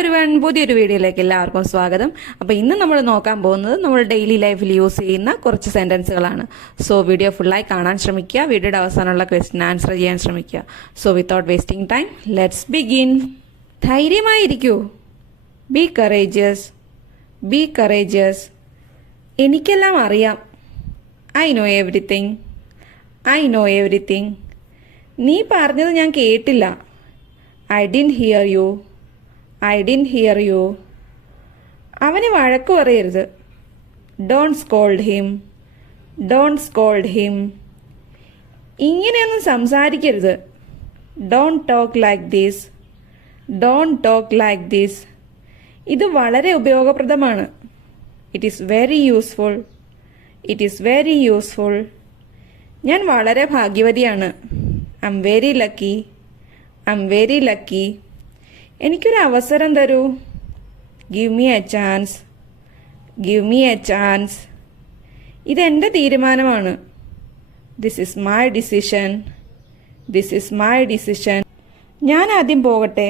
Everyone, പുതിയൊരു വീഡിയോയിലേക്ക് എല്ലാവർക്കും സ്വാഗതം. അപ്പോൾ ഇന്ന് നമ്മൾ നോക്കാൻ പോകുന്നത് നമ്മൾ ഡെയിലി ലൈഫിൽ യൂസ് ചെയ്യുന്ന കുറച്ച് സെൻറ്റൻസുകളാണ്. സോ വീഡിയോ ഫുള്ളായി കാണാൻ ശ്രമിക്കുക. വീഡിയോയുടെ അവസാനമുള്ള ക്വസ്റ്റ്യൻ ആൻസർ ചെയ്യാൻ ശ്രമിക്കുക. So without wasting time, let's begin. ധൈര്യമായിരിക്കൂ. Be courageous. Be courageous. എനിക്കെല്ലാം അറിയാം. I know everything. I know everything. നീ പറഞ്ഞത് ഞാൻ കേട്ടില്ല. I didn't hear you. I didn't hear you. അവനെ വഴക്കു പറയരുത്. Don't scold him. Don't scold him. ഇങ്ങനെയൊന്നും സംസാരിക്കരുത്. Don't talk like this. Don't talk like this. ഇത് വളരെ ഉപയോഗപ്രദമാണ്. It is very useful. It is very useful. ഞാൻ വളരെ ഭാഗ്യവതിയാണ്. I am very lucky. I am very lucky. എനിക്കൊരു അവസരം തരൂ. Give me A chance. Give me A chance. ഇതെൻ്റെ തീരുമാനമാണ്. This is my decision. This is my decision. ഞാൻ ആദ്യം പോകട്ടെ.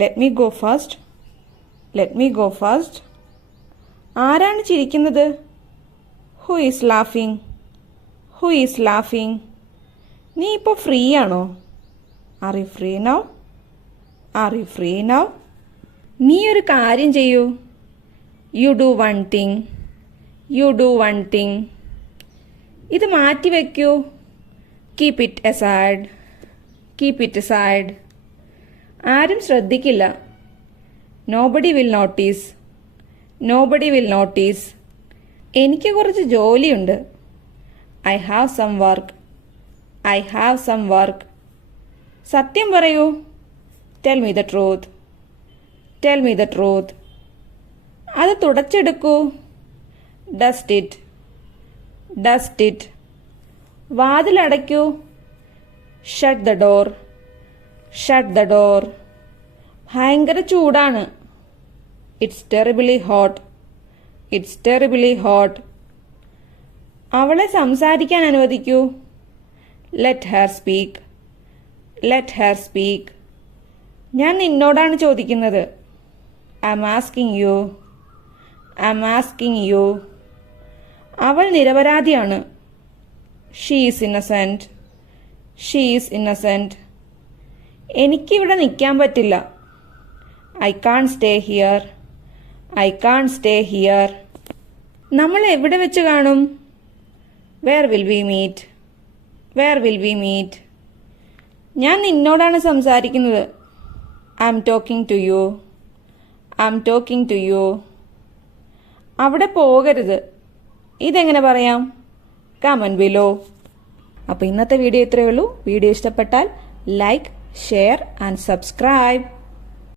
Let me go first. Let me go first. ആരാണ് ചിരിക്കുന്നത്? Who is laughing? Who is laughing? നീ ഇപ്പോൾ ഫ്രീ ആണോ? Are you free now? Are you free now? നീ ഒരു കാര്യം ചെയ്യൂ. You do one thing. You do one thing. ഇത് മാറ്റി വയ്ക്കൂ. Keep it aside. Keep it aside. ആരും ശ്രദ്ധിക്കില്ല. Nobody will notice. Nobody will notice. എനിക്ക് കുറച്ച് ജോലിയുണ്ട്. I have some work. I have some work. സത്യം പറയൂ. Tell me the truth. Tell me the truth. അത് തുടച്ചെടുക്കൂ. Dust it. Dust it. വാതിലടയ്ക്കൂ. Shut the door. Shut the door. ഭയങ്കര ചൂടാണ്. It's terribly hot. It's terribly hot. അവളെ സംസാരിക്കാൻ അനുവദിക്കൂ. Let her speak. Let her speak. ഞാൻ നിന്നോടാണ് ചോദിക്കുന്നത്. I am asking you. I am asking you. അവൾ നിരപരാധിയാണ്. She is innocent. She is innocent. എനിക്കിവിടെ നിൽക്കാൻ പറ്റില്ല. I can't stay here. I can't stay here. നമ്മൾ എവിടെ വെച്ച് കാണും? Where will we meet? Where will we meet? ഞാൻ നിന്നോടാണ് സംസാരിക്കുന്നത്. I am talking to you. I am talking to you. അവിടെ പോകരുത്. ഇതെങ്ങനെ പറയാം? Comment below. അപ്പോൾ ഇന്നത്തെ വീഡിയോ ഇത്രയേ ഉള്ളൂ. വീഡിയോ ഇഷ്ടപ്പെട്ടാൽ ലൈക്ക്, ഷെയർ ആൻഡ് സബ്സ്ക്രൈബ്.